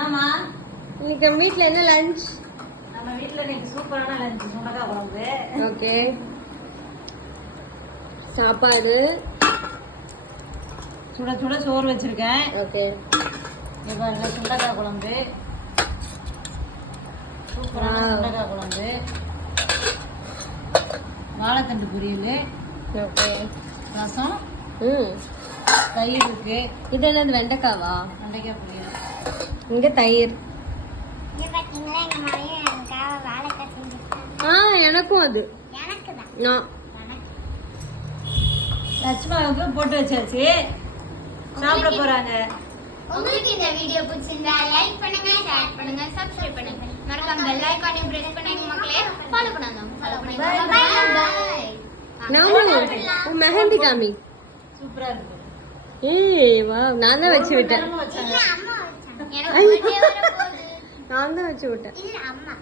என்னம்மா இன்னைக்கு நம்ம வீட்ல என்ன லஞ்ச்? நம்ம வீட்ல இன்னைக்கு சூப்பரான லஞ்ச் சுண்டக்காய் குழம்பு. ஓகே. சாப்பாடு சுட சுட சோறு வச்சிருக்கேன். ஓகே. இங்க பாருங்க சுண்டக்காய் குழம்பு. சூப்பரான சுண்டக்காய் குழம்பு. வாழைத்தண்டு பொரியல். ஓகே. ரசம். தயிர் இருக்கு. இது என்னது வெண்டைக்காவா? வெண்டைக்காய் பொரியல். இங்க தயிர். எனக்கும் அது லட்சுமாவுக்கு போட்டு வச்சாச்சு. சாப்பிட போறாங்க. உங்களுக்கு இந்த வீடியோ பிடிச்சிருந்தா லைக் பண்ணுங்க, ஷேர் பண்ணுங்க, சப்ஸ்கிரைப் பண்ணுங்க. மறக்காம பெல் ஐகானை பிரஸ் பண்ணுங்க மக்களே. ஃபாலோ பண்ணுங்க. பை. நானும் மெஹந்தி காமி. சூப்பரா இருக்கு. ஏய் வா, நான் தான் வச்சு விட்டேன். இல்ல அம்மா வச்சாங்க. எனக்கு பர்த்டே வர போகுது. நான் தான் வச்சு விட்டேன். இல்ல அம்மா